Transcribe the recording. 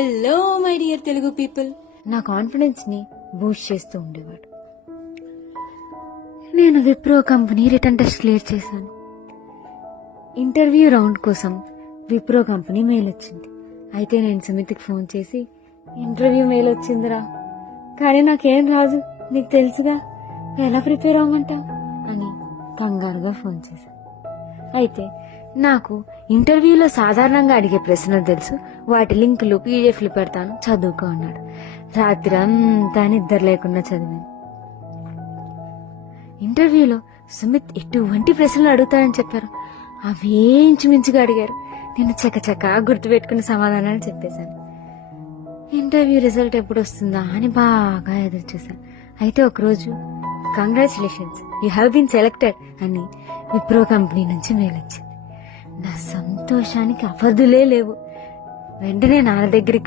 Hello my dear Telugu people. నా confidence ని Boost చేస్తూ ఉండేవాడు. నేను Wipro company return test clear చేశాను. ఇంటర్వ్యూ రౌండ్ కోసం విప్రో కంపెనీ మెయిల్ వచ్చింది. అయితే నేను సుమిత్కి ఫోన్ చేసి, ఇంటర్వ్యూ మెయిల్ వచ్చిందిరా, కానీ నాకేం రాదు, నీకు తెలుసుగా, ఎలా ప్రిపేర్ అవ్వమంటావు అని కంగారుగా ఫోన్ చేశాను. అయితే నాకు ఇంటర్వ్యూలో సాధారణంగా అడిగే ప్రశ్నలు తెలుసు, వాటి లింకులు పీడిఎఫ్లు పెడతాను, చదువుకో అన్నాడు. రాత్రి అంతా నిద్ర లేకుండా చదివాను. ఇంటర్వ్యూలో సుమిత్ ఎటువంటి ప్రశ్నలు అడుగుతారని చెప్పారు, అవే ఇంచుమించుగా అడిగారు. నేను చకచకా గుర్తుపెట్టుకుని సమాధానాలు చెప్పేశాను. ఇంటర్వ్యూ రిజల్ట్ ఎప్పుడు వస్తుందా అని బాగా ఎదురు చూశాను. అయితే ఒకరోజు, congratulations, you have been selected అని విప్రో కంపెనీ నుంచి మెయిల్ వచ్చింది. నా సంతోషానికి అవధులే లేవు. వెంటనే నాన్న దగ్గరికి